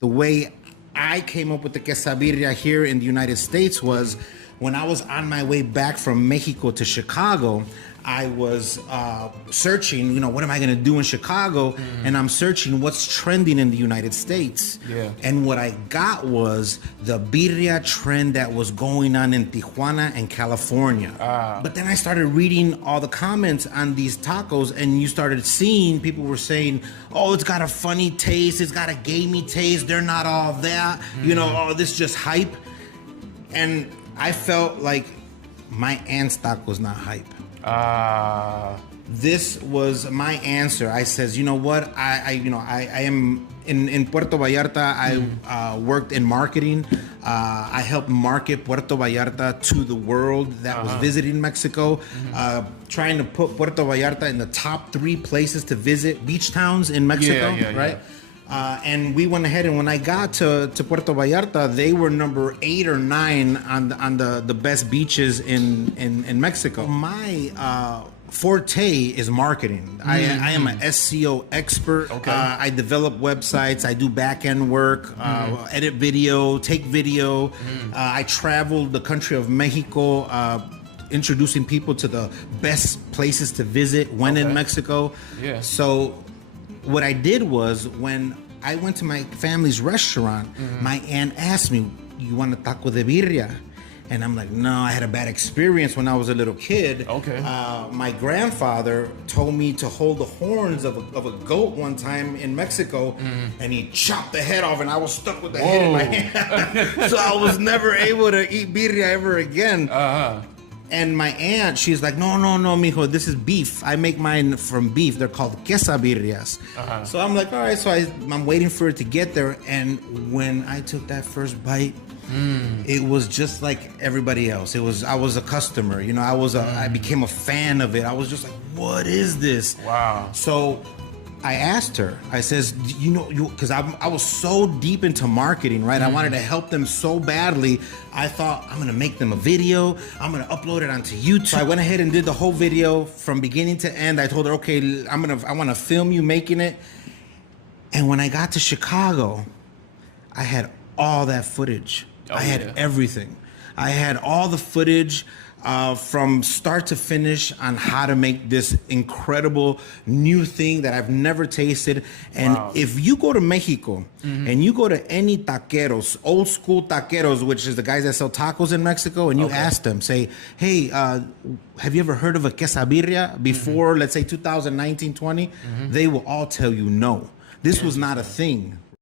the way I came up with the quesabirria here in the United States was when I was on my way back from Mexico to Chicago. I was searching, what am I going to do in Chicago? And I'm searching what's trending in the United States. Yeah. And what I got was the birria trend that was going on in Tijuana and California. But then I started reading all the comments on these tacos, and you started seeing people were saying, oh, it's got a funny taste, it's got a gamey taste, they're not all that, oh, this is just hype. And I felt like my aunt's taco's not hype. This was my answer. I says, you know what? I am in Puerto Vallarta. I worked in marketing. I helped market Puerto Vallarta to the world that was visiting Mexico, trying to put Puerto Vallarta in the top 3 places to visit beach towns in Mexico, right? And we went ahead, and when I got to Puerto Vallarta, they were number 8 or 9 on the best beaches in Mexico. My forte is marketing. I am an SEO expert. Okay. I develop websites. I do back-end work, edit video, take video. I traveled the country of Mexico, introducing people to the best places to visit when in Mexico. Yeah. So what I did was, when I went to my family's restaurant, my aunt asked me, you want a taco de birria? And I'm like, no, I had a bad experience when I was a little kid. Okay. My grandfather told me to hold the horns of a goat one time in Mexico, and he chopped the head off, and I was stuck with the head in my hand. So I was never able to eat birria ever again. And my aunt, she's like, no, mijo, this is beef. I make mine from beef. They're called Quesabirrias. So I'm like, all right. So I'm waiting for it to get there. And when I took that first bite, it was just like everybody else. I was a customer, I became a fan of it. I was just like, what is this? Wow. So I asked her, I says, because I was so deep into marketing, right? I wanted to help them so badly. I thought, I'm going to make them a video. I'm going to upload it onto YouTube. So I went ahead and did the whole video from beginning to end. I told her, okay, I want to film you making it. And when I got to Chicago, I had all that footage. I had everything. I had all the footage from start to finish on how to make this incredible new thing that I've never tasted. And if you go to Mexico and you go to any taqueros, old school taqueros, which is the guys that sell tacos in Mexico, and you ask them, say, hey, have you ever heard of a quesabirria before, let's say 2019, 20? They will all tell you no. This was not a thing.